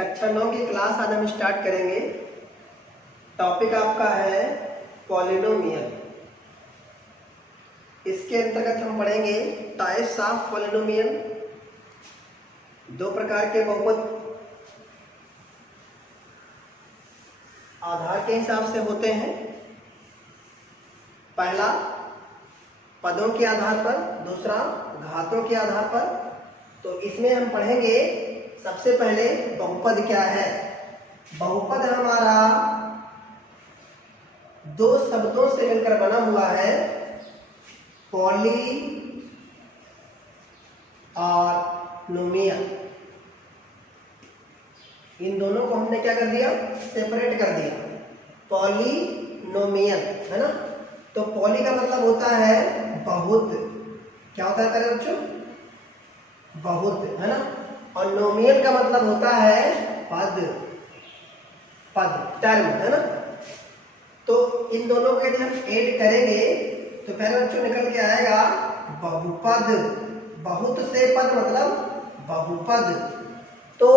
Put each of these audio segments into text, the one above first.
कक्षा 9 की क्लास आज हम स्टार्ट करेंगे। टॉपिक आपका है पॉलिनोमियल। इसके अंतर्गत हम पढ़ेंगे टाइप्स ऑफ पॉलिनोमियल। दो प्रकार के बहुपद आधार के हिसाब से होते हैं। पहला पदों के आधार पर, दूसरा घातों के आधार पर। तो इसमें हम पढ़ेंगे सबसे पहले बहुपद क्या है। बहुपद हमारा दो शब्दों से मिलकर बना हुआ है, पॉली और नोमियल। इन दोनों को हमने क्या कर दिया, सेपरेट कर दिया। पॉलिनोमियल है ना। तो पॉली का मतलब होता है बहुत। क्या होता है प्यारे बच्चों, बहुत है ना। और नोमियल का मतलब होता है पद, टर्म है ना। तो इन दोनों को यदि हम ऐड करेंगे तो प्यारे बच्चों निकल के आएगा बहुपद। बहुत से पद मतलब बहुपद। तो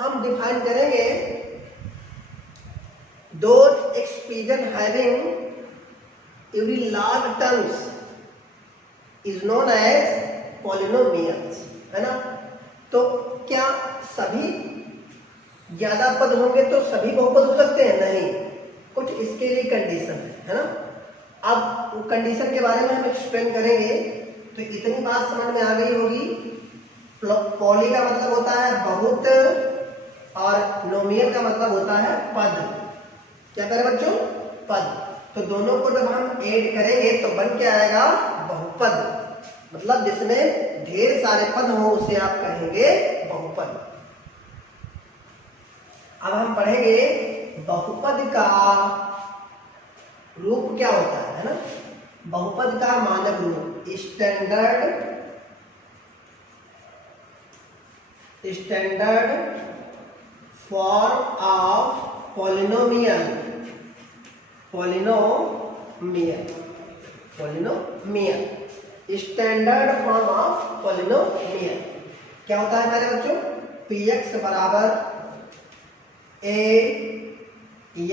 हम डिफाइन करेंगे those expression having every large terms is known as polynomials है ना। तो क्या सभी ज्यादा पद होंगे तो सभी बहुपद हो सकते हैं? नहीं, कुछ इसके लिए कंडीशन है ना। अब कंडीशन के बारे में हम एक्सप्लेन करेंगे। तो इतनी बात समझ में आ गई होगी। पॉली का मतलब होता है बहुत और नोमियल का मतलब होता है पद। क्या करें बच्चों, पद। तो दोनों को जब हम ऐड करेंगे तो बन के आएगा बहुपद। मतलब जिसमें ढेर सारे पद हो उसे आप कहेंगे बहुपद। अब हम पढ़ेंगे बहुपद का रूप क्या होता है ना। बहुपद का मानक रूप, standard form of polynomial. Standard form of polynomial क्या होता है मेरे बच्चों? px बराबर a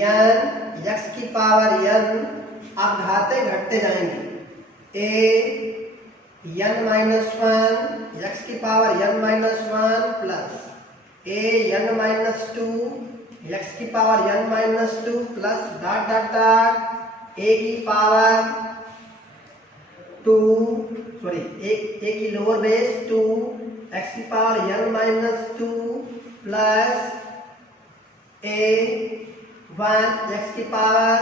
n x की पावर n। अब घाते घटते जाएंगे। a n माइनस 1 x की power n minus 1 plus a n minus 2 x की power n minus 2 plus dot dot dot a की पावर 2 a की लोअर बेस 2 x की power n minus 2 plus a 1 x की power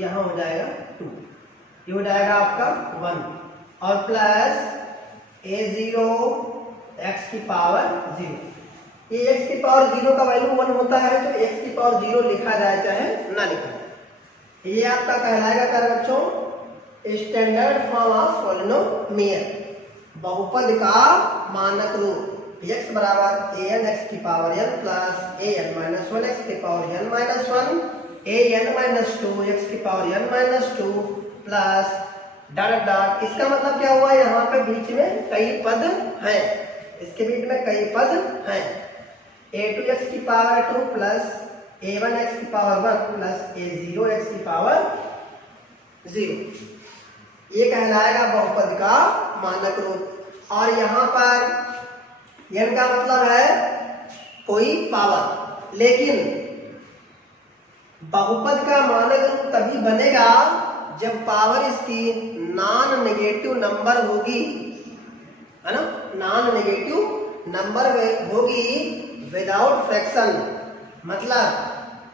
यहाँ हो जाएगा 2, ये हो जाएगा आपका 1 और प्लस a0 x की पावर 0। ये x की पावर 0 का वैल्यू 1 होता है तो x की पावर 0 लिखा जाए चाहे ना लिखा जाए। ये आपका कहलाएगा प्यारे बच्चों स्टैंडर्ड फॉर्म ऑफ पॉलिनोमियल, बहुपद का मानक रूप। x बराबर an x की power n plus an minus 1 x की power n minus 1 an minus 2 x की power n minus 2 plus dot dot. इसका मतलब क्या हुआ, यहाँ पे बीच में कई पद हैं, इसके बीच में कई पद हैं। a2x की पावर 2 प्लस a1x की पावर 1 प्लस a0x की पावर 0। ये कहलाएगा बहुपद का मानक रूप। और यहाँ पर n का मतलब है कोई पावर। लेकिन बहुपद का मानक रूप तभी बनेगा जब पावर इसकी नॉन नेगेटिव नंबर होगी, है ना। नॉन नेगेटिव नंबर होगी विदाउट फ्रैक्शन, मतलब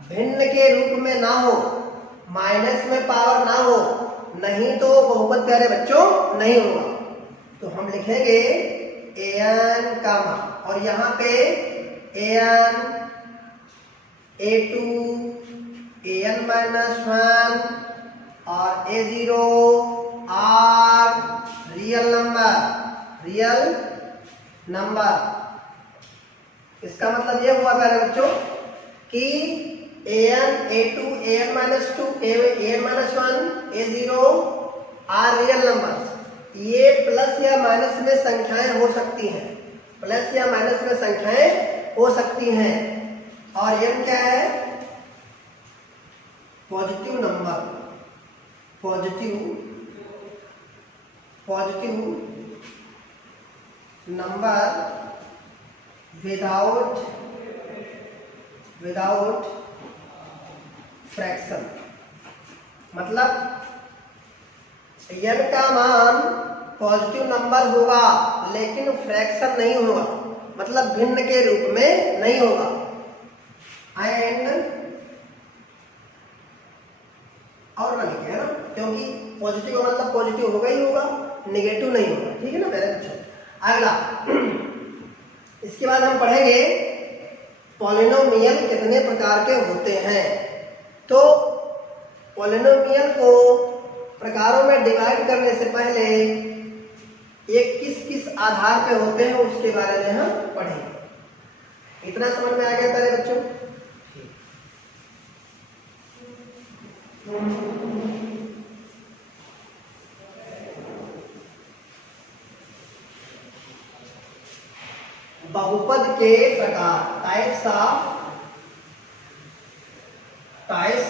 भिन्न के रूप में ना हो, माइनस में पावर ना हो, नहीं तो बहुपद प्यारे बच्चों नहीं होगा। तो हम लिखेंगे an कामा और यहाँ पे an a2 an माइनस 1 और a0 r रियल नंबर। इसका मतलब ये हुआ प्यारे बच्चों कि an a2 an minus 2 an minus 1 a0 r real number. ये प्लस या माइनस में संख्याएं हो सकती हैं, प्लस या माइनस में संख्याएं हो सकती हैं। और n क्या है? Positive number, positive number without fraction. मतलब n का मान पॉजिटिव नंबर होगा लेकिन फ्रैक्शन नहीं होगा, मतलब भिन्न के रूप में नहीं होगा। एंड और ना लिखे, है ना, क्योंकि पॉजिटिव का मतलब पॉजिटिव होगा ही होगा, नेगेटिव नहीं होगा। ठीक है ना मेरे बच्चों। अगला इसके बाद हम पढ़ेंगे पॉलिनोमियल कितने प्रकार के होते हैं। तो पॉलिनोमियल को प्रकारों में डिवाइड करने से पहले ये किस किस आधार पे होते हैं उसके बारे में हम पढ़ेंगे। इतना समझ में आ गया मेरे बच्चों? बहुपद के प्रकार, टाइप्स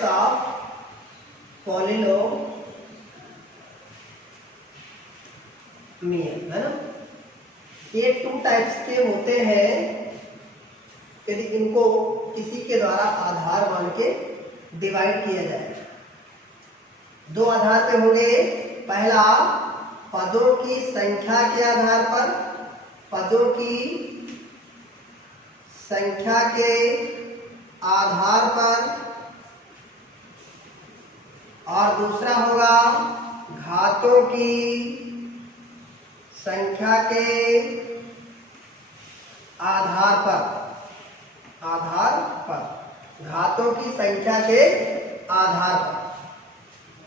ऑफ पॉलिनोमियल, है ना। ये 2 टाइप्स के होते हैं यदि इनको किसी के द्वारा आधार मान के डिवाइड किया जाए। 2 आधार पे होंगे। पहला पदों की संख्या के आधार पर, पदों की संख्या के आधार पर, और दूसरा होगा घातों की संख्या के आधार पर, घातों की संख्या के आधार पर।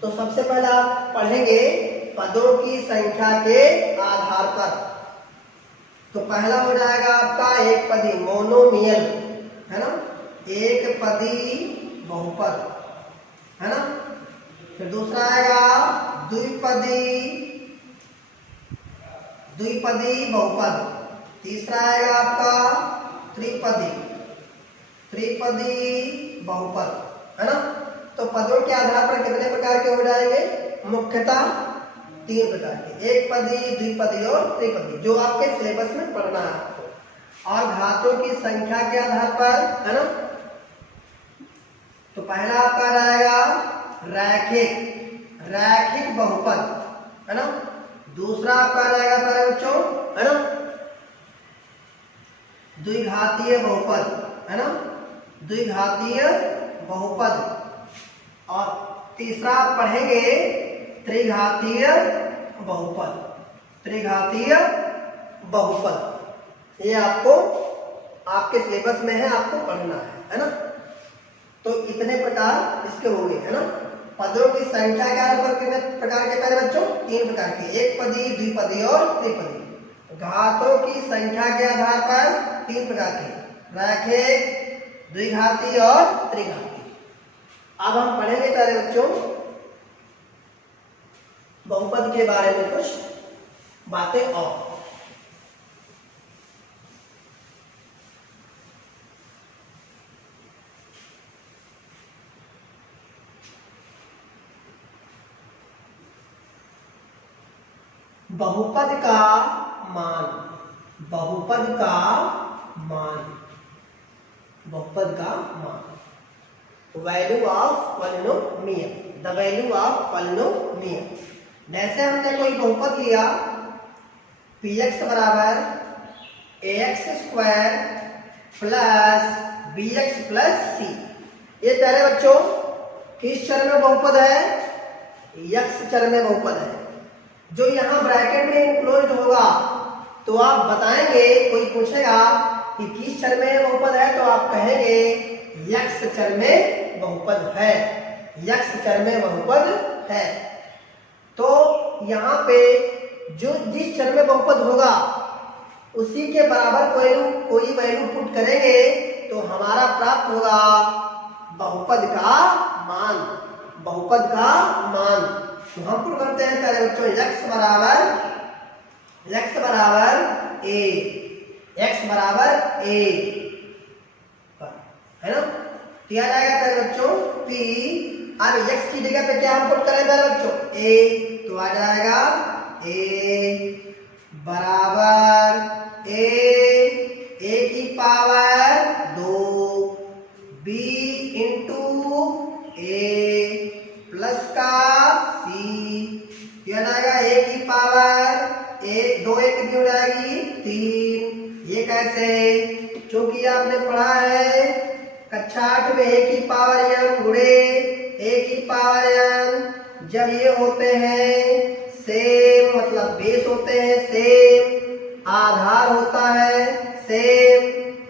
तो सबसे पहले आप पढ़ेंगे पदों की संख्या के आधार पर। तो पहला हो जाएगा आपका एक पदी मोनोमियल, है ना, एक पदी बहुपद, है ना। फिर दूसरा आएगा द्विपदी बहुपद। तीसरा आएगा आपका त्रिपदी बहुपद, है ना। तो पदों के आधार पर कितने प्रकार के हो जाएंगे? मुख्यतः 3 प्रकार के, एक पदी, द्विपदी और त्रिपदी, जो आपके सिलेबस में पढ़ना है आपको। और घातों की संख्या के आधार पर, है ना। तो पहला आपका रहेगा रैखिक बहुपद, है ना। दूसरा आपका रहेगा प्यारे बच्चों, है ना, द्विघातीय बहुपद, है ना, द्विघातीय बहुपद। और तीसरा आप पढ़ेंगे त्रिघातीय बहुपद। ये आपको आपके सिलेबस में है, आपको पढ़ना है ना। तो इतने प्रकार इसके होंगे, है ना। पदों की संख्या के आधार पर कितने प्रकार के प्यारे बच्चों? 3 प्रकार के, एक पदी, द्विपदी और त्रिपदी। घातों की संख्या के आधार पर 3 प्रकार के, रैखिक, द्विघाती और त्रिघाती। अब हम पढ़ेंगे प्यारे बच्चों बहुपद के बारे में कुछ बातें और। बहुपद का मान, value of polynomial, the value of polynomial. जैसे हमने कोई बहुपद लिया px बराबर ax² plus bx plus c। ये प्यारे बच्चों किस चर में बहुपद है? x चर में बहुपद है। जो यहाँ ब्रैकेट में इंक्लोज होगा तो आप बताएंगे, कोई पूछेगा कि किस चर में बहुपद है, तो आप कहेंगे x चर में बहुपद है, x चर में बहुपद है। तो यहाँ पे जो जिस चर में बहुपद होगा उसी के बराबर कोई वैल्यू पुट करेंगे तो हमारा प्राप्त होगा बहुपद का मान। तो हम पुट करते हैं पहले बच्चों x बराबर a, है ना। तो यह जाएगा प्यारे बच्चों P। अब x की जगह पे क्या हम पुट करें प्यारे बच्चों, a, तो आ जाएगा a बराबर a की power 2 b into a plus का c, यह जाएगा a की पावर a 2 a कितनी हो जाएगी 3। ये कैसे, क्योंकि आपने पढ़ा है कक्षा 8 में a की पावर m गुणे a की पावर n, जब ये होते हैं सेम मतलब बेस होते हैं सेम, आधार होता है सेम,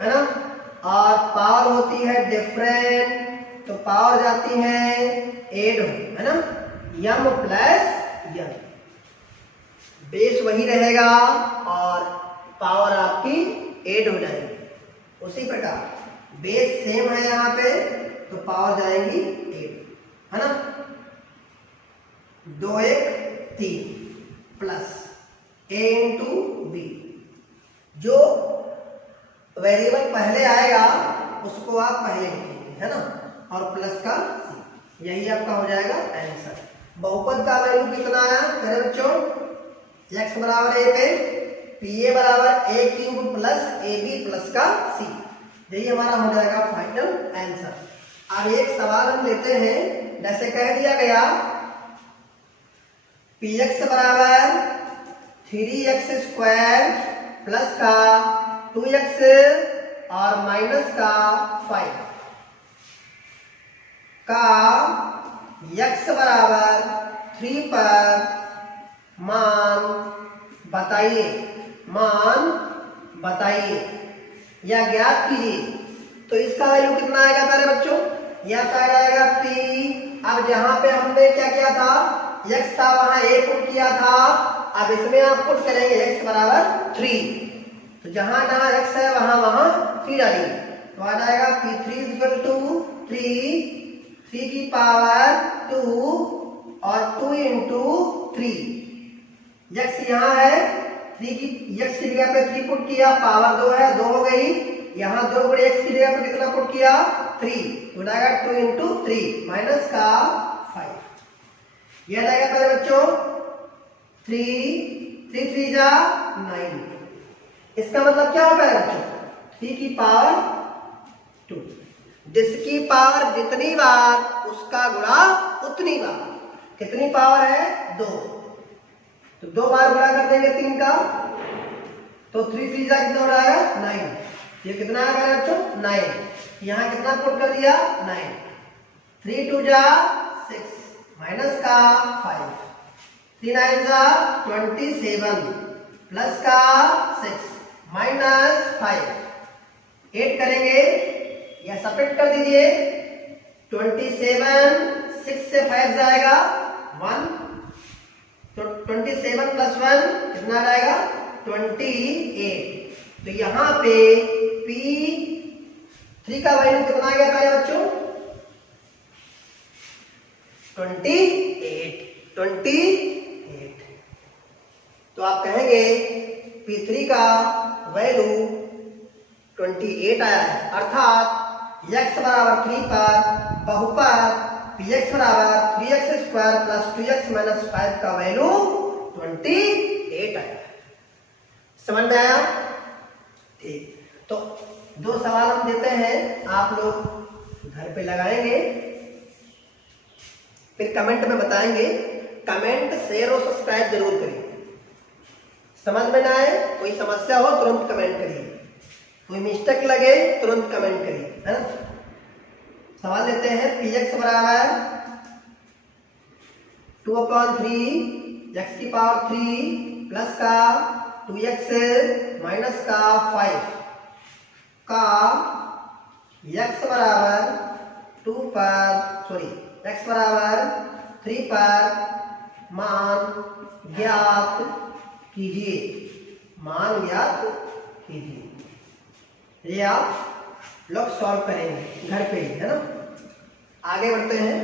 है ना, और पावर होती है डिफरेंट, तो पावर जाती है एड, है ना, m प्लस n, बेस वही रहेगा और पावर आपकी एड हो जाएगी। उसी प्रकार बेस सेम है यहाँ पे तो पावर जाएंगी 8, है ना। 2 1 3 प्लस a इंटू बी, जो वेरिएबल पहले आएगा उसको आप पहले लिखेंगे, है ना, और प्लस का c, यही आपका हो जाएगा आंसर। बहुपद का वैल्यू कितना आया मेरे बच्चों, x बराबर a पे pa बराबर a cube plus ab plus का c, यही हमारा हो जाएगा फाइनल आंसर। अब एक सवाल हम लेते हैं, जैसे कह दिया गया px बराबर 3x स्क्वायर प्लस का 2x और माइनस का 5 का x बराबर 3 पर मान बताइए, मान बताइए या ज्ञात कीजिए। तो इसका वैल्यू कितना आएगा मेरे बच्चों, यह आ जाएगा p। अब जहां पे हमने क्या किया था, x था वहां a पुट किया था, अब इसमें आप पुट करेंगे x बराबर 3, तो जहां जहां x है वहां वहां 3 डालिए, तो आ जाएगा p3 इक्वल टू 3 की पावर 2 और 2 इंटू 3, x यहाँ है 3 की, x की जगह पे 3 पुट किया, पावर 2 है 2 हो गई, यहाँ 2 गुणे x की जगह पे कितना पुट किया 3, तो जाएगा 2 इंटू 3 माइनस का 5, यह जाएगा पहले बच्चों 3 3 जा 9। इसका मतलब क्या होगा बच्चों, 3 की पावर 2, जिसकी पावर जितनी बार उसका गुणा उतनी बार, कितनी पावर है 2, तो 2 बार गुणा कर देंगे 3 का, तो 3 3 जा कितना हो जाएगा 9, ये कितना आएगा बच्चों 9, यहाँ कितना पुट कर दिया 9, 3 2 जा 6 माइनस का 5, 3 9 जा 27 प्लस का 6 माइनस 5, 8 करेंगे या सब्ट्रैक्ट कर दीजिए, 27 6 से 5 जाएगा 1, तो 27 प्लस 1 कितना जाएगा 28, तो यहाँ पे P3 का वैल्यू कितना आ गया पहले बच्चों 28, तो आप कहेंगे P3 का वैल्यू 28 आया है, अर्थात x बराबर 3 पर बहुपद px बराबर 3x square plus 2x minus 5 का वैल्यू 28 आया। समझ में आया, ठीक। तो 2 सवाल हम देते हैं, आप लोग घर पे लगाएंगे, फिर कमेंट में बताएंगे, कमेंट शेयर और सब्सक्राइब जरूर करिए। समझ में ना आए, कोई समस्या हो तुरंत कमेंट करिए, कोई मिस्टेक लगे तुरंत कमेंट करिए, है ना। सवाल लेते हैं, px बराबर 2/3 x की पावर 3 प्लस का 2x माइनस का 5 का x बराबर 3 पर मान ज्ञात कीजिए, मान ज्ञात कीजिए। ये आप लोग सॉल्व करेंगे घर पे ही, है ना। आगे बढ़ते हैं,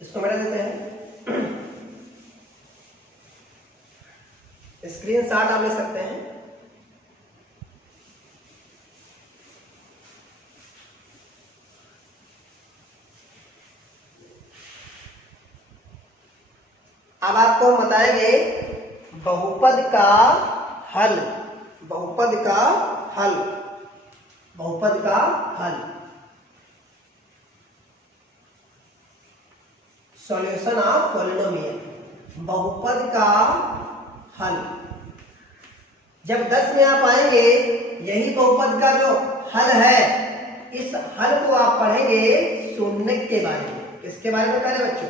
इसको मिटा देते हैं, स्क्रीन शॉट आप ले सकते हैं। अब आपको हम बताएंगे बहुपद का हल, बहुपद का हल, बहुपद का हल, सॉल्यूशन ऑफ पॉलिनोमियल, बहुपद का हल। जब 10 में आप आएंगे यही बहुपद का जो हल है, इस हल को आप पढ़ेंगे शून्य के बारे में। किसके बारे में पढ़े बच्चों?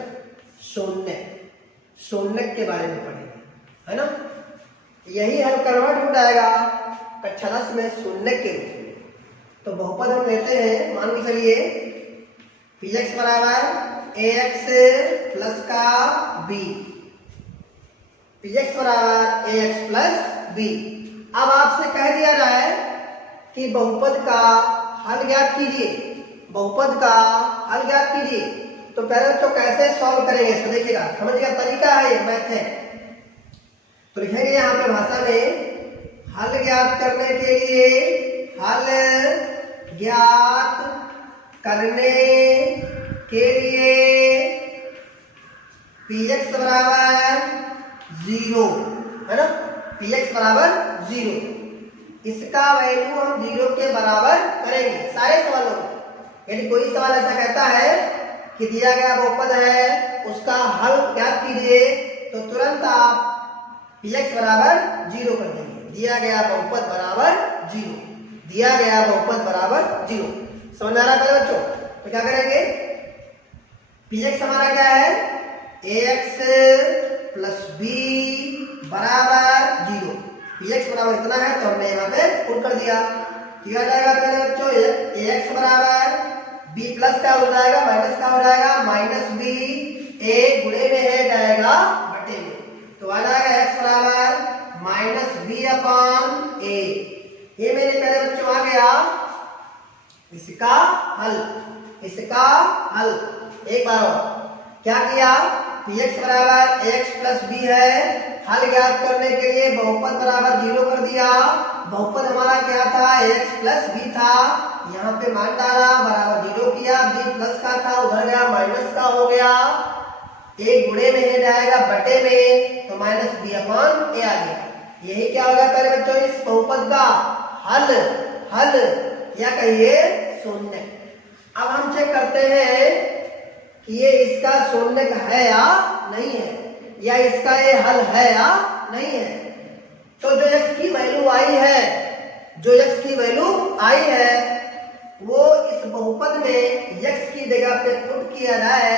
शून्य, शून्य के बारे में पढ़ेंगे, है ना। यही हल कन्वर्ट हो जाएगा कक्षा 10 में शून्य के रूप में। तो बहुपद हम लेते हैं, मान के चलिए px बराबर ax प्लस का b, px बराबर ax प्लस b। अब आपसे कह दिया जाए कि बहुपद का हल ज्ञात कीजिए, बहुपद का हल ज्ञात कीजिए, तो पहले तो कैसे सॉल्व करेंगे इसको देखिएगा, समझिएगा तरीका है, ये मैथ है। तो लिखेंगे यहाँ पे भाषा में हल ज्ञात करने के लिए, हल ज्ञात करने के लिए px बराबर 0, है ना, px बराबर 0, इसका वैल्यू हम 0 के बराबर करेंगे सारे सवालों में। यदि कोई सवाल ऐसा कहता है कि दिया गया बहुपद है उसका हल ज्ञात कीजिए, तो तुरंत आप px बराबर 0 कर देंगे, दिया गया बहुपद बराबर 0, दिया गया बहुपद बराबर 0। समझ आ रहा है बच्चों? तो क्या करेंगे, px हमारा क्या है, ax प्लस b बराबर 0, px बराबर इतना है तो हमने यहाँ पे पुट कर दिया। क्या जाएगा पहले बच्चों, ax बराबर b प्लस का हो जाएगा, माइनस का हो जाएगा, माइनस b, a गुणे में है जाएगा बटे में, तो आ जाएगा x बराबर माइनस b अपॉन a। ये मेरे पहले बच्चों आ गया इसका हल, इसका हल। एक बार और क्या किया, px बराबर ax प्लस b है, हल ज्ञात करने के लिए बहुपद बराबर 0 कर दिया। बहुपद हमारा क्या था, ax प्लस b था, यहाँ पे मान डाला, बराबर 0 किया, b प्लस का था उधर गया माइनस का हो गया, एक गुणे में है जाएगा बटे में, तो माइनस b अपॉन a आ गया। यही क्या होगा पहले बच्चों, इस बहुपद का हल, हल या कहिए शून्य। अब हम चेक करते हैं कि ये इसका शून्य है या नहीं है, या इसका ये हल है या नहीं है। तो जो x की वैल्यू आई है, जो x की वैल्यू आई है वो इस बहुपद में x की जगह पे पुट किया जाए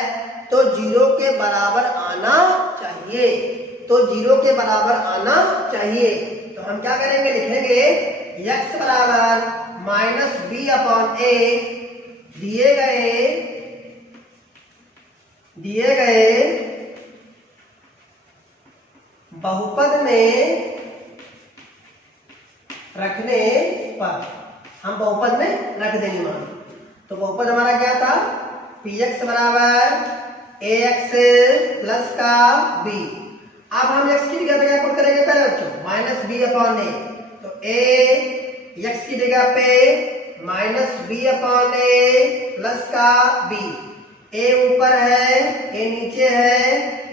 तो 0 के बराबर आना चाहिए, तो 0 के बराबर आना चाहिए। तो हम क्या करेंगे, लिखेंगे x बराबर माइनस b अपॉन a, दिए गए बहुपद में रखने पर, हम बहुपद में रख देंगे मान। तो बहुपद हमारा क्या था, px बराबर ax प्लस का b। अब हम x की जगह पे क्या पुट करेंगे पहले बच्चों, माइनस b अपॉन a, तो a x की जगह पे minus b upon a plus का b, a ऊपर है a नीचे है,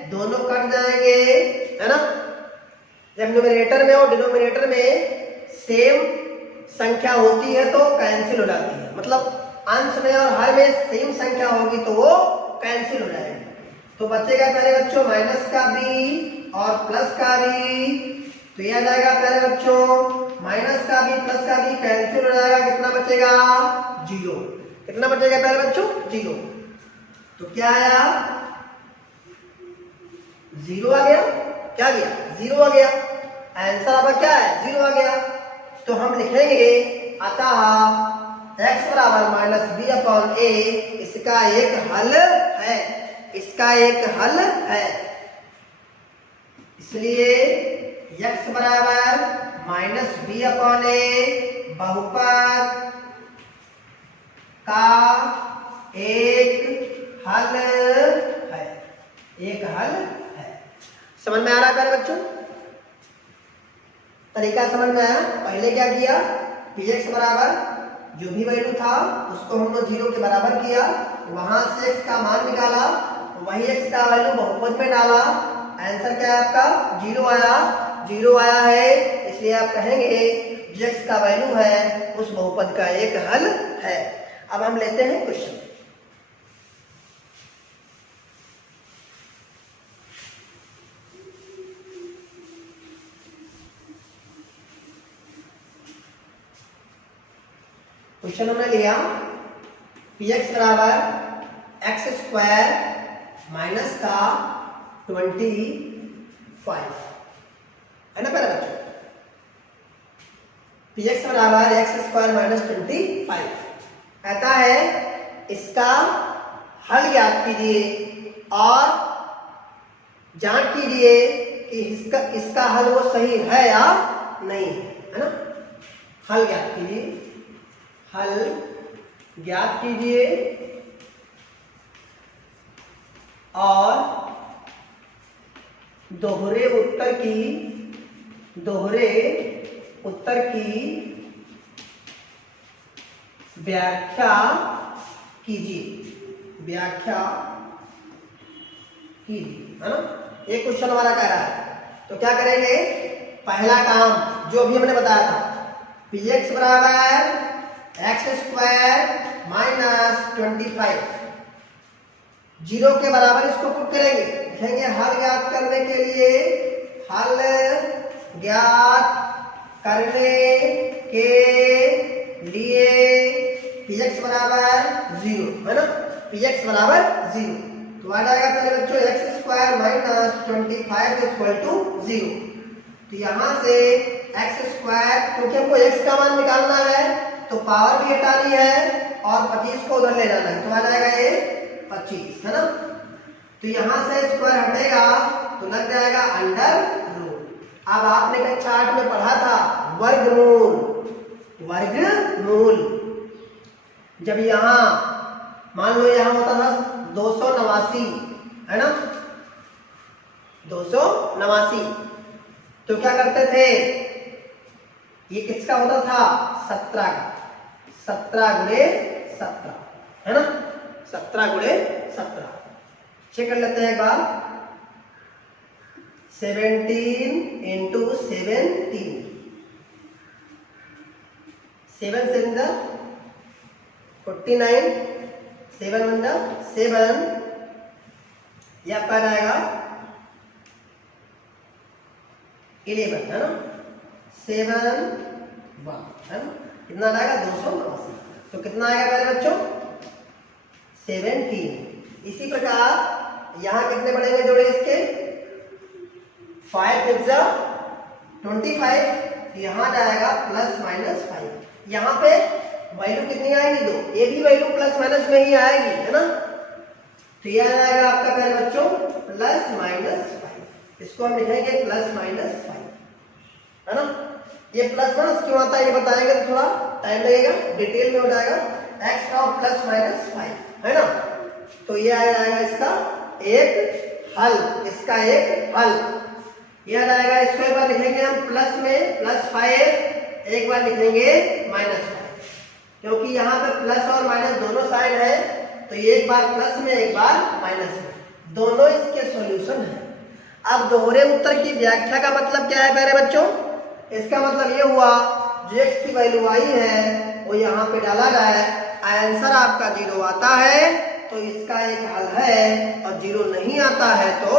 दोनों कट जाएंगे, है ना। जब न्यूमरेटर में और डिनोमिनेटर में सेम संख्या होती है तो कैंसिल हो जाती है, मतलब अंश में और हर में सेम संख्या होगी तो वो कैंसिल हो जाएगी। तो बचेगा पहले बच्चों माइनस का b और प्लस का b, तो यह आ जाएगा पहले बच्चों माइनस का b प्लस का b कैंसिल हो जाएगा, कितना बचेगा 0, कितना बचेगा पहले बच्चों 0। तो क्या आया 0 आ गया, क्या गया 0 आ गया, आंसर आपका क्या है 0 आ गया। तो हम लिखेंगे अतः x बराबर माइनस b अपॉन a इसका एक हल है, इसका एक हल है। इसलिए x बराबर माइनस b अपॉन a बहुपद का एक हल है, एक हल है। समझ में आ रहा है प्यारे बच्चों, तरीका समझ में आया। पहले क्या किया, px बराबर जो भी वैल्यू था उसको हमने 0 के बराबर किया, वहां से x का मान निकाला, वही x का वैल्यू बहुपद में डाला, आंसर क्या है आपका 0 आया, 0 आया है, इसलिए आप कहेंगे जो x का वैल्यू है उस बहुपद का एक हल है। अब हम लेते हैं क्वेश्चन। क्वेश्चन हमने लिया px बराबर एक्स स्क्वायर माइनस का 25 है ना पहले बच्चों। px बराबर एक्स स्क्वायर माइनस 25 कहता है इसका हल ज्ञात कीजिए और जांच कीजिए कि इसका हल वो सही है या नहीं है ना। हल ज्ञात कीजिए, हल ज्ञात कीजिए और दोहरे उत्तर की व्याख्या कीजिए है ना। ये क्वेश्चन हमारा कह रहा है, तो क्या करेंगे, पहला काम जो भी हमने बताया था px बराबर एक्स स्क्वायर माइनस 25 0 के बराबर इसको पुट करेंगे, लिखेंगे हल ज्ञात करने के लिए, हल ज्ञात करने के लिए px बराबर 0 है ना, px बराबर 0 तो आ जाएगा पहले बच्चों x square minus 25 equal to 0। तो यहाँ से एक्स स्क्वायर, क्योंकि हमको x का मान निकालना है तो पावर भी हटानी है और 25 को उधर ले जाना है, तो आ जाएगा ये 25 है ना। तो यहाँ से स्क्वायर हटेगा तो लग जाएगा अंडर रूट। अब आपने कक्षा 8 में पढ़ा था वर्गमूल। जब यहाँ मान लो यहाँ होता था 289 है ना, 289 तो क्या करते थे, ये किसका होता था 17 का, 17 गुणे 17 है ना, 17 गुणे 17। चेक कर लेते हैं एक बार, 17 इंटू 17 7 7 49 7 1 7 ये आपका जाएगा 11 है ना, 7 1 है ना, कितना आएगा 289। तो कितना आएगा मेरे बच्चों 17। इसी प्रकार यहाँ कितने बढ़ेंगे जोड़े इसके 5 6 25, यहाँ जाएगा प्लस माइनस 5। यहाँ पे वैल्यू कितनी आएगी 2, ये भी वैल्यू प्लस माइनस में ही आएगी है ना। तो यह आएगा आपका पहले बच्चों प्लस माइनस 5, इसको हम लिखेंगे प्लस माइनस 5 है ना। ये प्लस माइनस क्यों आता है ये बताएंगे तो थोड़ा टाइम लगेगा, डिटेल में हो जाएगा। एक्स का प्लस माइनस 5 है ना, तो ये आ जाएगा इसका एक हल, इसका एक हल। यह आ जाएगा, इसको एक बार लिखेंगे हम प्लस में प्लस 5, एक बार लिखेंगे माइनस 5, क्योंकि यहाँ पे प्लस और माइनस दोनों साइन है, तो एक बार प्लस में एक बार माइनस में, दोनों इसके सॉल्यूशन है। अब दोहरे उत्तर की व्याख्या का मतलब क्या है प्यारे बच्चों, इसका मतलब ये हुआ जो x की वैल्यू आई है वो यहाँ पे डाला जाए, आंसर आपका 0 आता है तो इसका एक हल है, और 0 नहीं आता है तो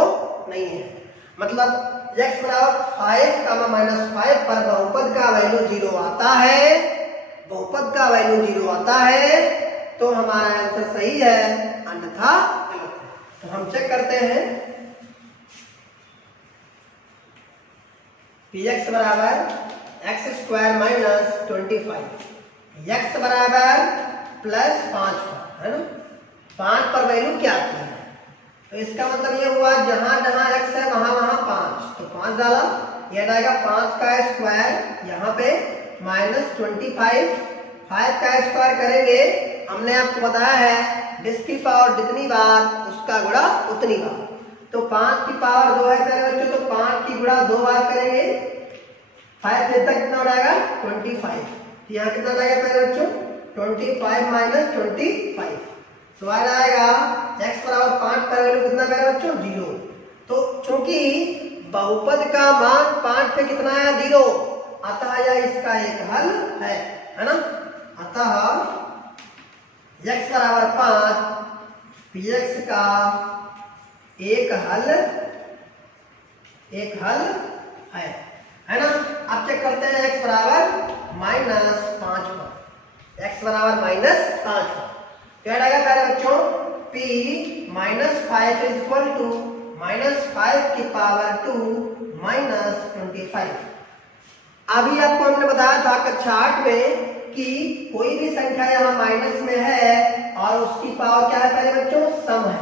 नहीं है। मतलब x बराबर 5 माइनस 5 पर बहुपद का वैल्यू 0 आता है, बहुपद का वैल्यू 0 आता है तो हमारा आंसर सही है, अन्यथा गलत है। तो हम चेक करते हैं, px बराबर एक्स स्क्वायर माइनस 25, x बराबर प्लस 5 पर है ना, 5 पर वैल्यू क्या आती है, तो इसका मतलब ये हुआ जहां जहां x है वहां वहां 5, तो 5 डाला, यह आएगा 5 का स्क्वायर, यहाँ पे माइनस 25, 5 का स्क्वायर करेंगे, हमने आपको बताया है जिसकी पावर जितनी बार उसका गुणा उतनी बार, तो 5 की पावर 2 है पहले बच्चों, तो 5 की गुणा 2 बार करेंगे, 5 से तक कितना हो जाएगा 25, तो यहाँ कितना जाएगा पहले बच्चों 25 माइनस 25, तो आ जाएगा x बराबर 5 पर वैल्यू कितना पहले बच्चों 0, तो चूंकि बहुपद का मान 5 पे कितना है 0, अतः यह इसका एक हल है ना। अतः x बराबर 5 px का एक हल है ना। अब चेक करते हैं x बराबर -5 पर, x बराबर -5 पर क्या आएगा प्यारे बच्चों, p -5 इज इक्वल टू -5 की पावर 2 -25। अभी आपको हमने बताया था कक्षा 8 में कि कोई भी संख्या यहाँ माइनस में है और उसकी पावर क्या है प्यारे बच्चों, सम है।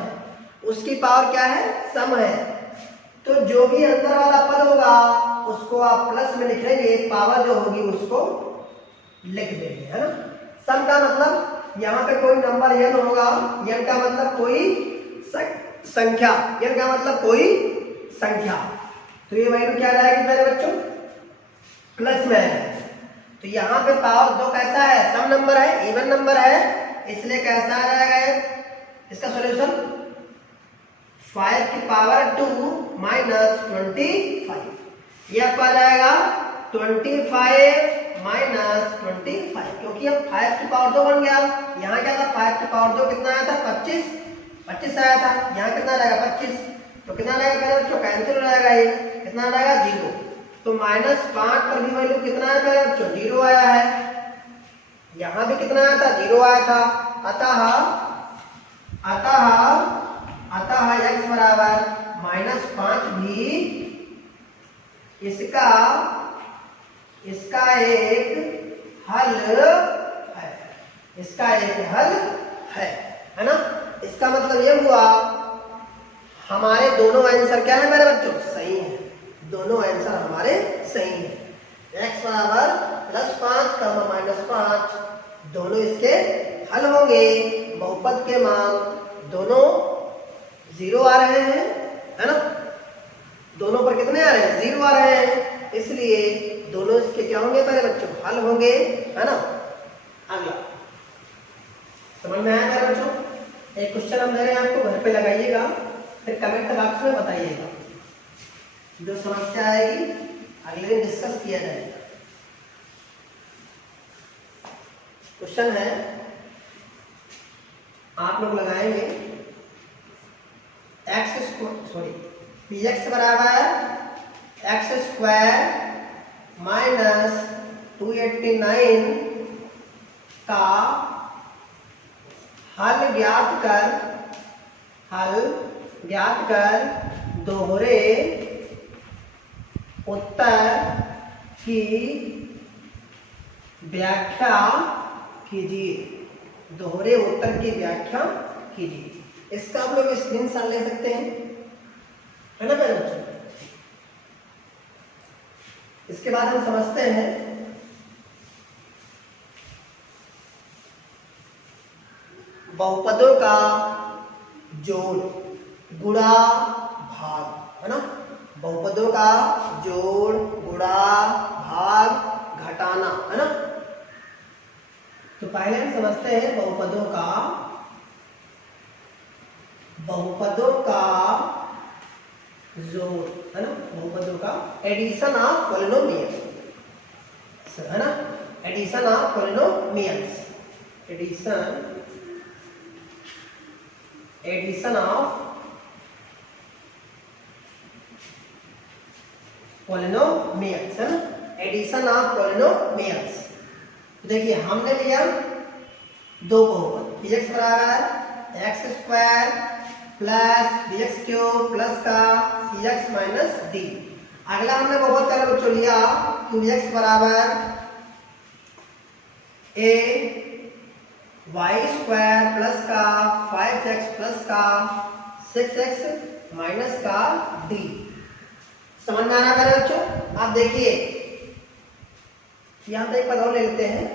उसकी पावर क्या है, सम है। तो जो भी अंदर वाला पद होगा उसको आप प्लस में लिख लेंगे, पावर जो होगी उसको लिख देंगे, है ना। सम का मतलब यहाँ पे कोई नंबर n होगा, n का मतलब कोई संख्या, n का मतलब कोई संख्या। तो ये वैल्यू क्या रहेगी मेरे बच्चों, प्लस में है। तो यहाँ पे पावर 2 कैसा है, सम नंबर है, इवन नंबर है, इसलिए कैसा आ जाएगा इसका सॉल्यूशन 5 की पावर 2 -25। ये आपका आ जाएगा 25 -25, क्योंकि अब 5 की पावर 2 बन गया। यहाँ क्या था, 5 की पावर 2 कितना आया था, 25 आया था। यहाँ कितना रहेगा 25, तो कितना रहेगा पहले बच्चों, कैंसिल हो जाएगा, ये कितना रहेगा 0। तो -5 पर भी वैल्यू कितना है पहले बच्चों, 0 आया है। यहाँ भी कितना आया था, 0 आया था। अतः x बराबर -5 भी इसका एक हल है, इसका एक हल है ना। इसका मतलब ये हुआ हमारे दोनों आंसर क्या है मेरे बच्चों, सही है। दोनों आंसर हमारे सही है। x बराबर +5 -5 दोनों इसके हल होंगे। बहुपद के मान दोनों 0 आ रहे हैं, है ना। दोनों पर कितने आ रहे हैं, 0 आ रहे हैं, इसलिए दोनों इसके क्या होंगे पहले बच्चों, हल होंगे, है ना। अगला समझ में आया मेरे बच्चों। एक क्वेश्चन हम दे रहे हैं आपको, घर पे लगाइएगा, फिर कमेंट बॉक्स में बताइएगा। जो समस्या आएगी अगले दिन डिस्कस किया जाएगा। क्वेश्चन है, आप लोग लगाएंगे px बराबर x² -289 का हल ज्ञात कर दोहरे उत्तर की व्याख्या कीजिए। दोहरे उत्तर की व्याख्या कीजिए। इसका आप लोग स्क्रीनशॉट ले सकते हैं, है ना मेरे बच्चों। इसके बाद हम समझते हैं बहुपदों का जोड़, गुणा, भाग, है ना। बहुपदों का जोड़, गुणा, भाग, घटाना, है ना। तो पहले हम समझते हैं बहुपदों का जोड़, है ना। बहुपदों का एडिशन ऑफ पॉलिनोमियल्स, है ना। Addition of polynomials, addition of polynomials, है ना। Addition of polynomials. देखिए हमने लिया दो बहुपद, px बराबर x² प्लस bx³ प्लस का cx - d। अगला हमने बहुपद का बच्चों लिया qx बराबर ay² प्लस का 5x प्लस का 6x माइनस का d। समझ में आना मेरे बच्चों। आप देखिए यहां पे एक पद और ले लेते हैं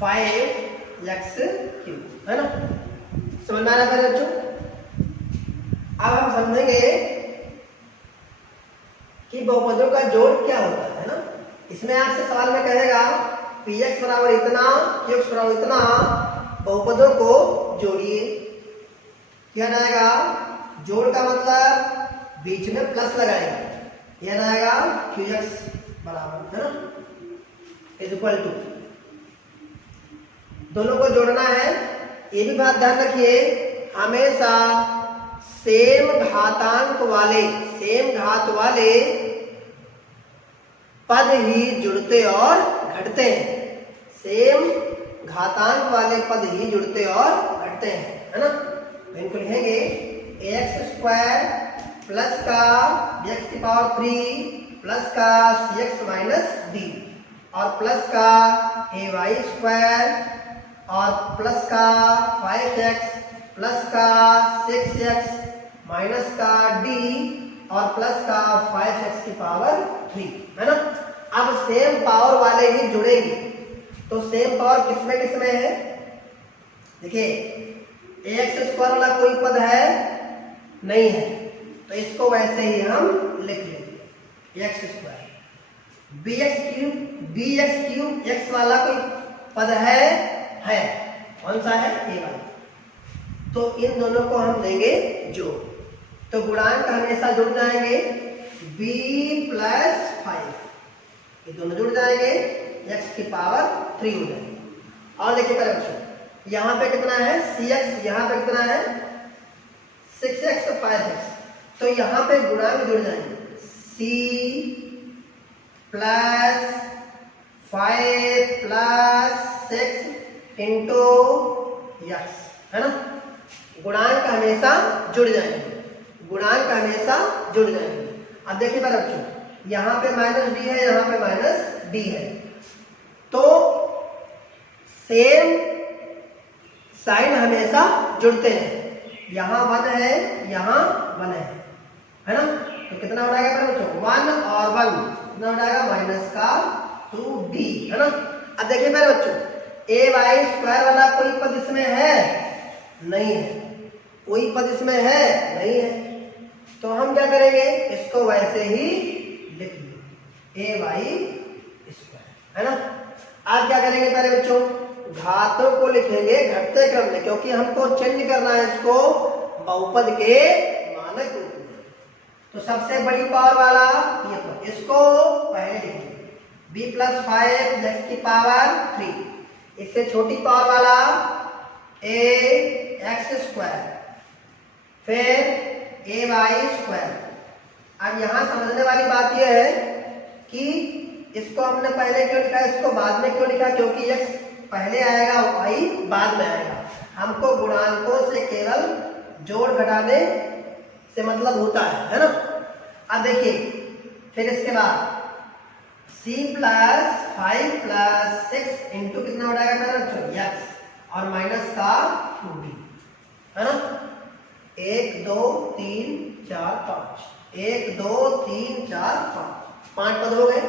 5x³, है ना। समझ में आ रहा है बच्चों। अब हम समझेंगे कि बहुपदों का जोड़ क्या होता है ना। इसमें आपसे सवाल में कहेगा px बराबर इतना, qx बराबर इतना, बहुपदों को जोड़िए। क्या आएगा जोड़ का मतलब बीच में प्लस लगाएंगे, यह आएगा QX बराबर, है ना, इज इक्वल टू, दोनों को जोड़ना है। ये भी बात ध्यान रखिए, हमेशा सेम घातांक वाले, सेम घात वाले पद ही जुड़ते और घटते हैं, सेम घातांक वाले पद ही जुड़ते और घटते हैं, है ना। इनको लिखेंगे ax² प्लस का bx³ प्लस का cx माइनस d और प्लस का ay² और प्लस का 5x प्लस का 6x माइनस का d और प्लस का 5x⁵, है ना। अब सेम पावर वाले ही जुड़ेंगे, तो सेम पावर किसमें है, देखिए ax² वाला कोई पद है नहीं है, तो इसको वैसे ही हम लिख लेंगे x², bx³ x वाला कोई पद है, कौन सा है, a वाला, तो इन दोनों को हम देंगे जोड़, तो गुणांक हमेशा जुड़ जाएंगे, b + 5, ये दोनों जुड़ जाएंगे, x⁵ हो जाएंगे। और देखिए पहले बच्चों, यहाँ पे कितना है cx, यहाँ पे कितना है 6x 5x, तो यहाँ पे गुणांक जुड़ जाएंगे, c + 5 + 6 इंटू x, है ना। गुणांक हमेशा जुड़ जाएंगे, गुणांक हमेशा जुड़ जाएंगे। अब देखिए पहले बच्चों, यहाँ पे -d है, यहाँ पे -d है, तो सेम साइन हमेशा जुड़ते हैं, यहाँ 1 है, यहाँ 1 है ना, तो कितना हो जाएगा पहले बच्चों, 1 और 1 कितना हो जाएगा -2d, है ना। अब देखिए पहले बच्चों, ay² वाला कोई पद इसमें है नहीं है, कोई पद इसमें है नहीं है, तो हम क्या करेंगे, इसको वैसे ही लिख लेंगे ay², है ना। आज क्या करेंगे पहले बच्चों, घातों को लिखेंगे घटते क्रम में, क्योंकि हमको चेंज करना है इसको बहुपद के मानक रूप में। तो सबसे बड़ी पावर वाला ये पद, इसको पहले लिखेंगे b + 5 x⁵, इससे छोटी पावर वाला ax², फिर ay²। अब यहाँ समझने वाली बात यह है कि इसको हमने पहले क्यों लिखा, इसको बाद में क्यों लिखा, क्योंकि x पहले आएगा, y बाद में आएगा। हमको गुणांकों से केवल जोड़ घटाने से मतलब होता है ना। अब देखिए फिर इसके बाद c + 5 + 6 इंटू कितना हो जाएगा पहले x और माइनस का 2d, है ना। 1 2 3 4 5, 1 2 3 4 5 पद हो गए।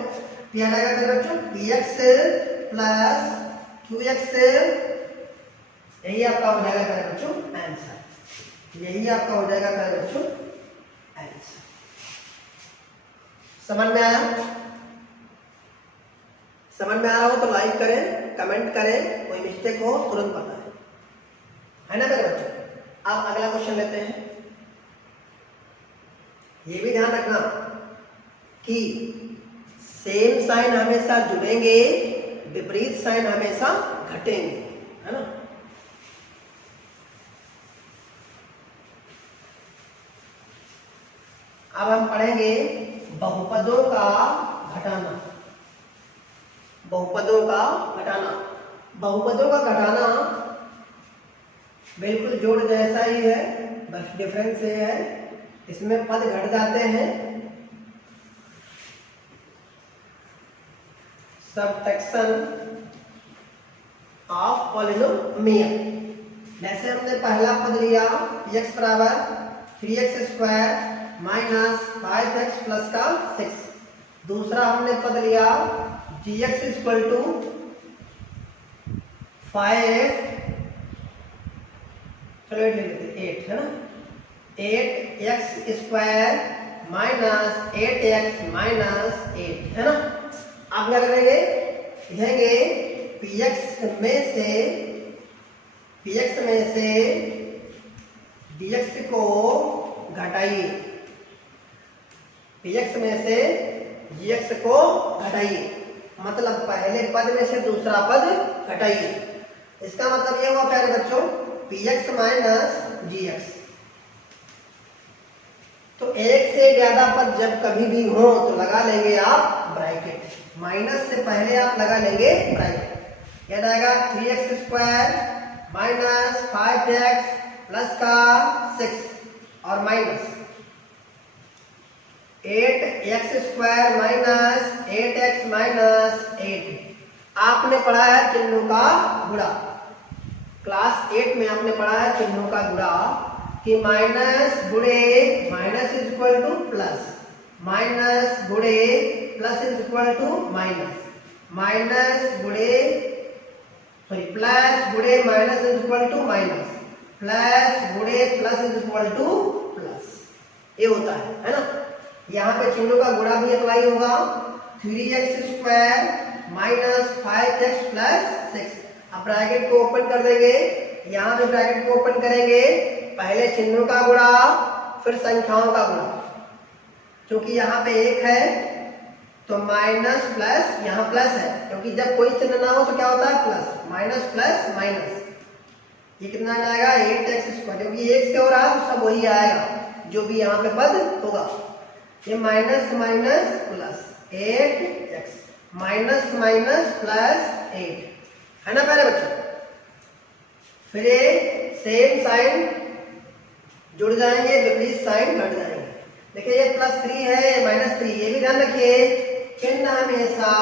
यह आएगा मेरे बच्चों px + qx, यही आपका हो जाएगा मेरे बच्चों आंसर, यही आपका हो जाएगा मेरे बच्चों आंसर। समझ में आया? समझ में आ रहा हो तो लाइक करें, कमेंट करें, कोई मिस्टेक हो तुरंत बताएं, है ना मेरे बच्चों। अब अगला क्वेश्चन लेते हैं। ये भी ध्यान रखना कि सेम साइन हमेशा जुड़ेंगे, विपरीत साइन हमेशा घटेंगे, है ना। अब हम पढ़ेंगे बहुपदों का घटाना, बहुपदों का घटाना। बहुपदों का घटाना बिल्कुल जोड़ जैसा ही है, बस डिफरेंस ये है इसमें पद घट जाते हैं। सबट्रैक्शन ऑफ पॉलिनोमियल, जैसे हमने पहला पद लिया x बराबर 3x² माइनस 5x प्लस का 6, दूसरा हमने पद लिया gx इक्वल टू 5, चलो 8 ले लेते 8, है ना, 8x² माइनस 8x माइनस 8, है ना। आप क्या करेंगे, लिखेंगे px में से dx को घटाइए, px में से gx को घटाइए, मतलब पहले पद में से दूसरा पद घटाइए। इसका मतलब ये हुआ प्यारे बच्चों px माइनस gx। तो एक से ज्यादा पद जब कभी भी हो तो लगा लेंगे आप ब्रैकेट, माइनस से पहले आप लगा लेंगे ब्रैकेट। क्या आएगा 3x square minus 5x plus का 6 और minus 8x square minus 8x minus 8। आपने पढ़ा है चिन्हों का गुणा, क्लास 8 में आपने पढ़ा है चिन्हों का गुणा कि माइनस गुणे minus is equal to plus, minus गुणे plus is equal to minus, minus गुणे सॉरी प्लस गुणे minus is equal to minus, plus गुणे plus is equal to plus. ये होता है ना। यहाँ पे चिन्हों का गुणा भी अप्लाई होगा, 3x square minus 5x plus 6। अब ब्रैकेट को ओपन कर देंगे, यहाँ पे ब्रैकेट को ओपन करेंगे, पहले चिन्हों का गुणा फिर संख्याओं का गुणा। क्योंकि यहाँ पे एक है तो माइनस प्लस यहाँ प्लस है, क्योंकि जब कोई चिन्ह ना हो तो क्या होता है प्लस, माइनस प्लस माइनस। ये कितना आएगा 8x स्क्वायर, क्योंकि एक से हो रहा है तो सब वही आएगा जो भी यहाँ पे पद होगा। ये minus minus plus 8x minus minus plus 8 है ना प्यारे बच्चों। फिर ये सेम साइन जुड़ जाएंगे, विपरीत साइन घट जाएंगे। देखिए ये +3 है -3, ये भी ध्यान रखिए चिन्ह हमेशा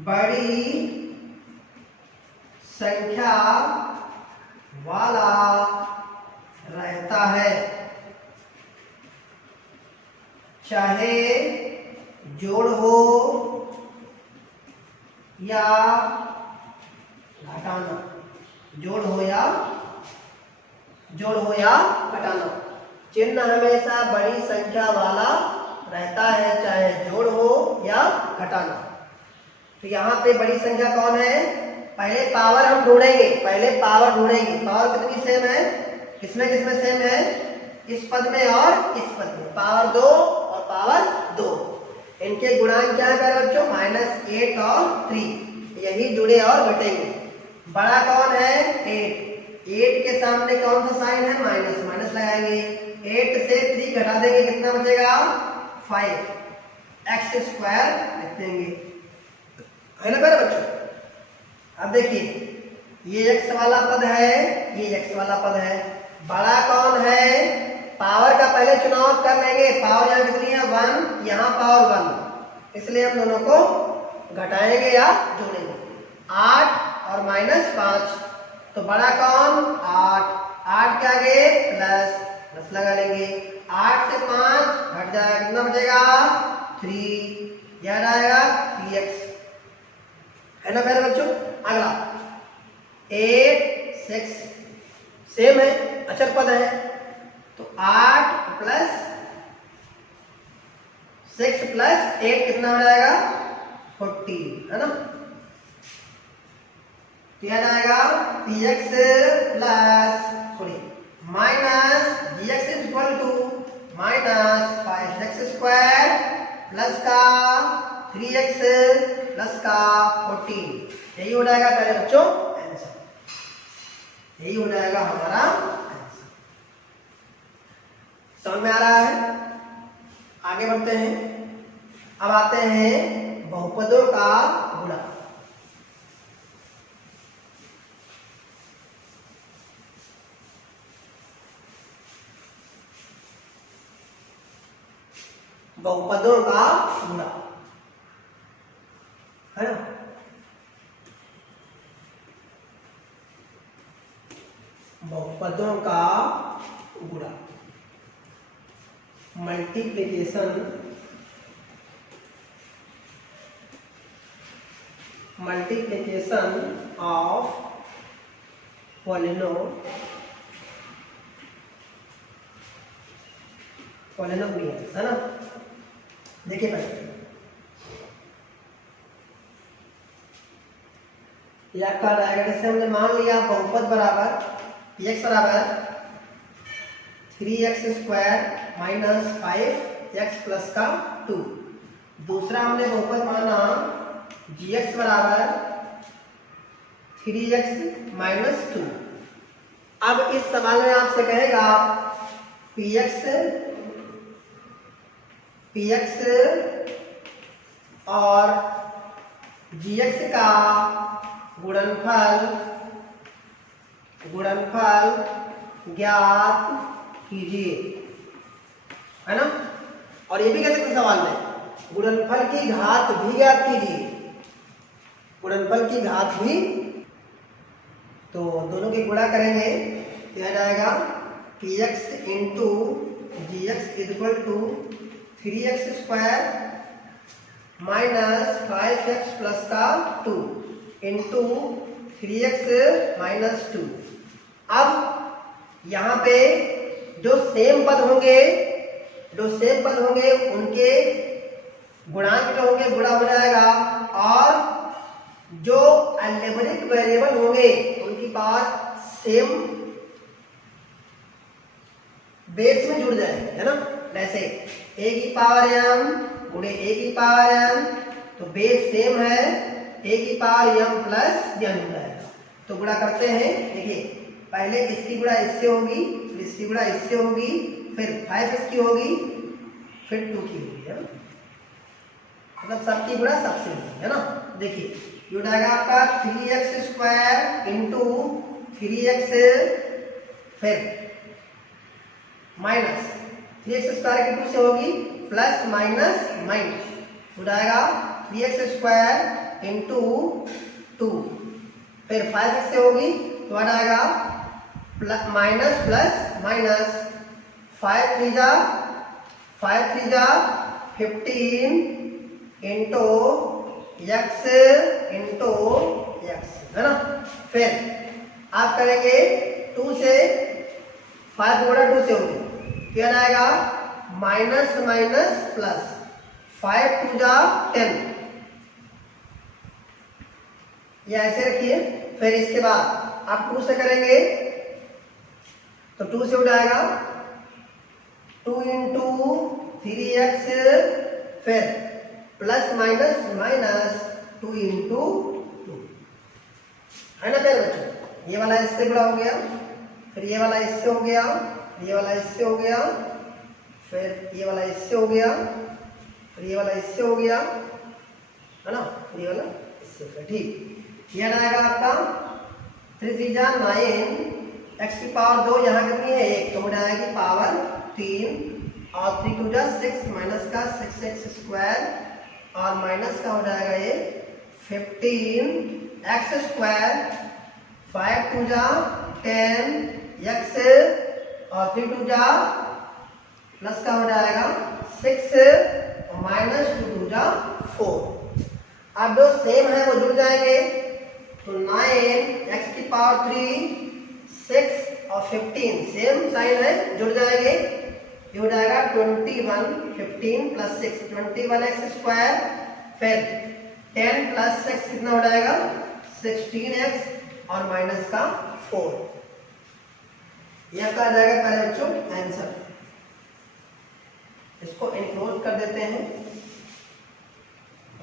बड़ी संख्या वाला रहता है, चाहे जोड़ हो या घटाना, जोड़ हो या घटाना। चिन्ह हमेशा बड़ी संख्या वाला रहता है, चाहे जोड़ हो या घटाना। तो यहाँ पे बड़ी संख्या कौन है, पहले पावर हम ढूंढेंगे, पावर कितनी सेम है, किसमें सेम है, इस पद में और इस पद में, पावर 2 और पावर 2। इनके गुणांक क्या है बच्चों, -8 और 3, यही जुड़े और घटेंगे। बड़ा कौन है 8 के सामने कौन सा साइन है माइनस लगाएंगे, 8 से 3 घटा देंगे, कितना बचेगा 5x स्क्वायर लिख देंगे, है ना प्यारे बच्चों। अब देखिए ये x वाला पद है, ये x वाला पद है, बड़ा कौन है, पावर का पहले चुनाव कर लेंगे, पावर यहाँ कितनी है 1, यहाँ पावर 1, इसलिए हम दोनों को घटाएंगे या जोड़ेंगे। 8 और -5, तो बड़ा कौन 8 के आगे प्लस लगा लेंगे, 8 से 5 घट जाएगा, कितना बचेगा 3, याद आएगा 3x, है ना प्यारे बच्चों। अगला 8 6 सेम है, अचर पद है, तो 8 प्लस 6 प्लस 8 कितना हो जाएगा 14, है ना। क्या आएगा px plus sorry minus gx is equal to -5x square plus का 3x प्लस का 14। यही हो जाएगा पहले बच्चों आंसर, यही हो जाएगा हमारा आंसर। समझ में आ रहा है, आगे बढ़ते हैं। अब आते हैं बहुपदों का गुणा। बहुपदों का गुणा, है ना। बहुपदों का गुणा, मल्टीप्लिकेशन ऑफ पॉलिनोमियल्स, है ना। देखिए भाई ये आपका आ जाएगा, जैसे हमने मान लिया बहुपद बराबर px बराबर 3x square minus 5x plus का 2। दूसरा हमने बहुपद माना gx बराबर 3x माइनस 2। अब इस सवाल में आपसे कहेगा px और gx का गुणनफल ज्ञात कीजिए, है ना। और ये भी कह सकते सवाल में गुणनफल की घात भी ज्ञात कीजिए, गुणनफल की घात भी। तो दोनों की गुणा करेंगे तो आ जाएगा px into g x equal to 3x square minus 5x plus का 2 इंटू 3x माइनस 2। अब यहाँ पे जो सेम पद होंगे उनके गुणांक जो होंगे गुणा हो जाएगा, और जो अलजेब्रिक वेरिएबल होंगे उनकी पावर सेम बेस में जुड़ जाएगी, है ना। जैसे a की पावर m गुणे a की पावर m, तो बेस सेम है, a की पावर m प्लस m हो जाएगा। तो गुणा करते हैं, देखिए पहले इसकी गुणा इससे होगी, फिर इसकी गुणा इससे होगी, फिर 5 इसकी होगी, फिर 2 की होगी, है ना। मतलब सबकी गुणा सबसे होगी, है ना। देखिए ये हो जाएगा आपका 3x स्क्वायर इंटू 3x फिर माइनस 3x स्क्वायर की 2 से होगी प्लस माइनस माइनस हो जाएगा 3x स्क्वायर इंटू 2, फिर 5x से होगी तो आ जाएगा माइनस प्लस माइनस 5 3 जा 15 इंटू x इंटू x, है ना। फिर आप करेंगे 2 से 5 गुणा 2 से होगी, क्या आएगा माइनस माइनस प्लस 5 2 जा 10, ये ऐसे रखिए। फिर इसके बाद आप 2 से करेंगे तो 2 से उठाएगा 2 इंटू 3x, फिर प्लस माइनस माइनस 2 इंटू 2, है ना प्यारे बच्चों। ये वाला इससे गुणा हो गया, फिर ये वाला इससे हो गया, ये वाला इससे हो गया, फिर ये वाला इससे हो गया, फिर ये वाला इससे हो गया, है ना। ये वाला इससे हो गया, ठीक। ये आएगा आपका 3 3 जा 9, x की पावर 2 यहाँ कितनी है 1, तो हो जाएगी पावर 3, और 3 2 जा 6 माइनस का 6x स्क्वायर, और माइनस का हो जाएगा ये 15x स्क्वायर, 5 2 जा 10x, और 3 2 जा प्लस का हो जाएगा 6, माइनस 2 2 जा 4। अब जो सेम है वो जुड़ जाएंगे, तो 9x की पावर 3 6 और 15 सेम साइन है, जुड़ जाएंगे। ये हो जाएगा 21 15 प्लस 6 21x स्क्वायर, फिर 10 प्लस 6 कितना हो जाएगा 16x, और माइनस का 4। यह क्या आ जाएगा पहले बच्चों आंसर। इसको इनक्लोज कर देते हैं,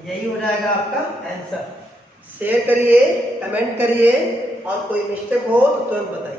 यही हो जाएगा आपका आंसर। शेयर करिए, कमेंट करिए, और कोई मिस्टेक हो तो तुरंत बताइए।